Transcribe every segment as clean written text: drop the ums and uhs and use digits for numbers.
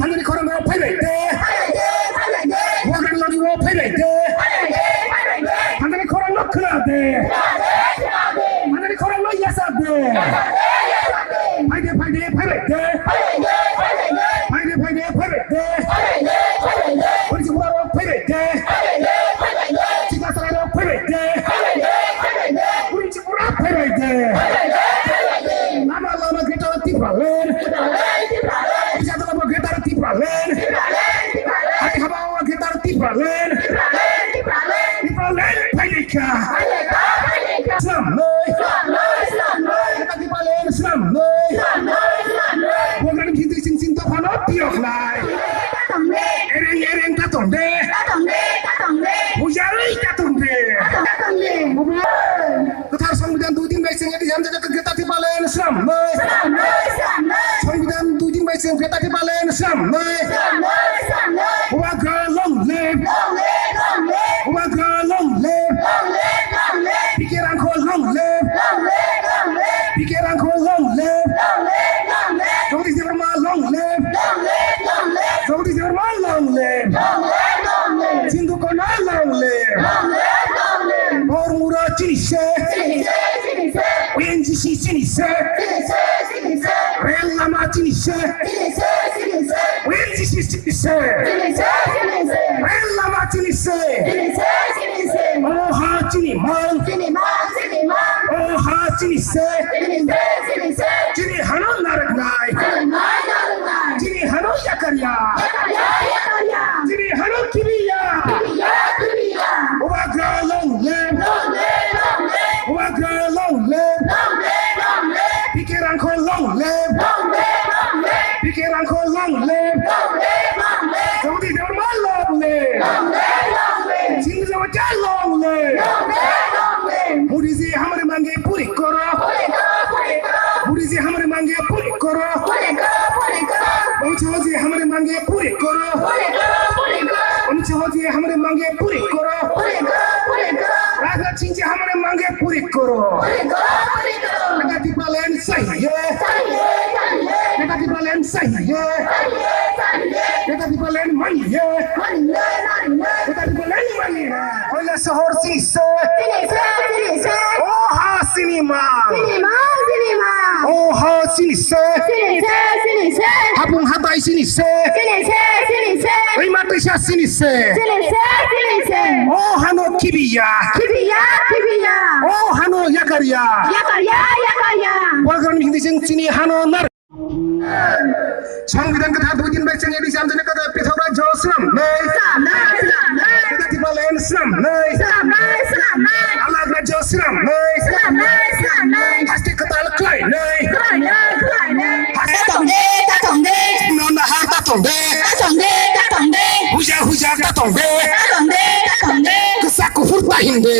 당연히 걸어가 팔릴 때 와글러기고 팔릴 때 당연히 걸어가 그라데 당연히 걸어가 야사데 팔대 팔대 팔릴 때 팔대 팔대 팔릴 때 우리 집 와로 팔릴 때 지가 살아로 팔릴 때 우리 집 와로 팔릴 때 lama lama kita tipralen bisa tu lama kita tipralen hari habawa kita tipralen panika samai kita tipralen samai bukan kita sing tu panot tiok lai ereng katonde ujari katonde ketar sambidan tu ting baising di jam jaga kita tipralen samai sambidan tu ting baising kita tipralen samai waga long live pikiranku long live Jodi Zerma long live Jodi Zerma long live Sindhu Kona long live Bormura Chinise ONGC Chinise Rel Lama Chinise ONGC Chinise Rel Lama Chinise Oha Chinimang Oha Chinise Chini Hano Naragnai Chini Hano Yakarya Chini Hano Kiriya Waga long live Waga long live Pikiranku long live Pikiranku long live Jodi Zerma long live Sindhu Zawaja long live Mudisi hamare mange puri koro Mudisi hamare mange puri koro Onchoji hamare mange puri koro Onchoji hamare mange puri koro Raga chinchi hamare mange puri koro Negati palen sahiye Negati palen sahiye Negati palen maniye Negati palen maniye Ola sohor sinise Oha sinima Oha sinise Habung hatai sinise Rimatisha sinise Oha no kibiya Oha no yakarya Wagaran hindi sini hano nar সংবিধান কথা দুদিন বাইছে এডি সামনে কথা পৃথক রাজ্য ইসলাম নাই এটা কি বলেন ইসলাম নাই আলাদা রাজ্য ইসলাম নাই হাসতে কথা ক্লাই নাই তা তংদে ননা হার তা তংদে হুজা তা তংদে kesaku furta hinde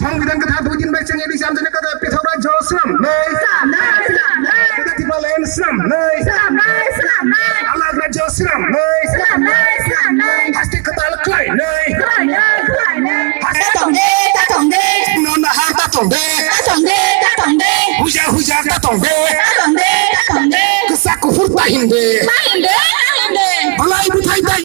সংবিধান কথা দুদিন বাইছে এডি সামনে কথা পৃথক রাজ্য ইসলাম নাই এটা কি বলেন ইসলাম নাই আলাদা রাজ্য ইসলাম নাই হাসতে কথা ক্লাই নাই তা তংদে ননা হার তা তংদে হুজা তা তংদে kesaku furta hinde